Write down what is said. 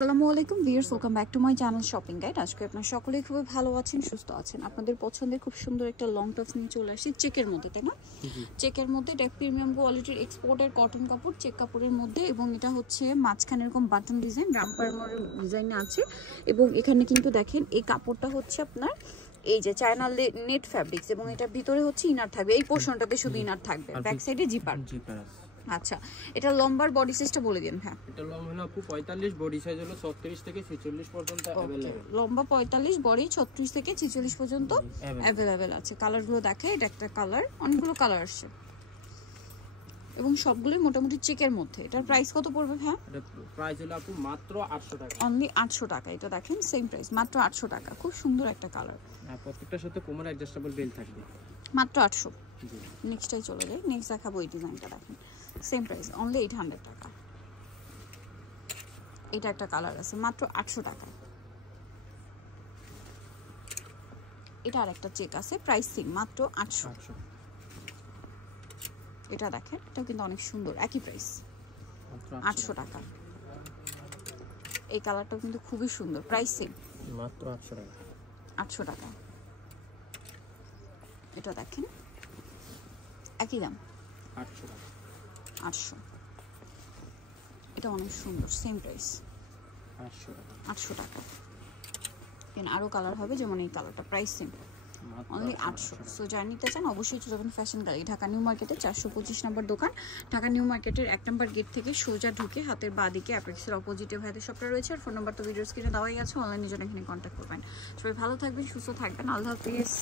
আসসালামু আলাইকুম viewers, welcome back to my channel shopping guide. আজকে আপনারা সকলেই খুবই ভালো আছেন, সুস্থ আছেন। আপনাদের পছন্দের খুব সুন্দর একটা লং টপস নিয়ে চলে আসছি চেকের মধ্যে, তাই না? চেকের মধ্যে এটা প্রিমিয়াম কোয়ালিটির এক্সপোর্টের কটন কাপড়, চেক কাপড়ের মধ্যে, এবং এটা হচ্ছে মাঝখানে এরকম বাটন ডিজাইন রামপার ডিজাইনে আছে। এবং এখানে কিন্তু দেখেন এই কাপড়টা হচ্ছে আপনার এই যে চায়না নেট ফ্যাব্রিক্স, এবং এটা ভিতরে হচ্ছে ইনার থাকবে, এই পোর্শনটাতে শুধু ইনার থাকবে, ব্যাক সাইডে জিপার। আচ্ছা, এটা লম্বার বডি সাইজটা বলে দিন। হ্যাঁ, এটা লম্বা হলো আপু 45, বডি সাইজ হলো 36 থেকে 46 পর্যন্ত अवेलेबल। লম্বা 45, বডি 36 থেকে 46 পর্যন্ত अवेलेबल আছে। কালারগুলো দেখে, এটা একটা কালার, অনেকগুলো কালার আসছে এবং সবগুলোই মোটামুটি চেকের মধ্যে। এটার প্রাইস কত পড়বে? হ্যাঁ, এটা প্রাইস হলো আপু মাত্র 800 টাকা, অনলি 800 টাকা। এটা দেখেন সেম প্রাইস, মাত্র 800 টাকা। খুব সুন্দর একটা কালার। হ্যাঁ, প্রত্যেকটার সাথে কোমর অ্যাডজাস্টেবল বেল্ট থাকবে, মাত্র 800। জি, নেক্সটটাই চলে যাই। নেক্সট দেখাবো এই ডিজাইনটা, দেখেন সেম প্রাইস, অনলি 800 টাকা। এটা একটা কালার আছে, মাত্র 800 টাকা। এটা আর একটা চেক আছে, প্রাইস সেম, মাত্র 800। এটা দেখেন, এটাও কিন্তু অনেক সুন্দর, একই প্রাইস, মাত্র 800 টাকা। এই কালারটাও কিন্তু খুবই সুন্দর, প্রাইস সেম, মাত্র 800 টাকা। 800 টাকা। এটা দেখেন, একই দাম, 800 টাকা, 800। এটা অনেক সুন্দর, সেম প্রাইস, 800 টাকা, 800 টাকা। দেন আরও কালার হবে, যেমন এই কালারটা, প্রাইস সেম, অনলি 800। সো যারা নিতে চান অবশ্যই চলে যাবেন ফ্যাশন গ্যালারি, ঢাকা নিউ মার্কেটে 425 নম্বর দোকান। ঢাকা নিউ মার্কেটের 1 নম্বর গেট থেকে সোজা ঢুকে হাতের বাঁ দিকে অ্যাপেক্সের অপোজিটে ভাইদের শপটা রয়েছে। আর ফোন নাম্বার তো ভিডিও স্ক্রিনে দেওয়াই আছে, অনলাইনে জন্য এখানে কন্ট্যাক্ট করবেন। সবাই ভালো থাকবেন, সুস্থ থাকবেন, আল্লাহ হাফিজ।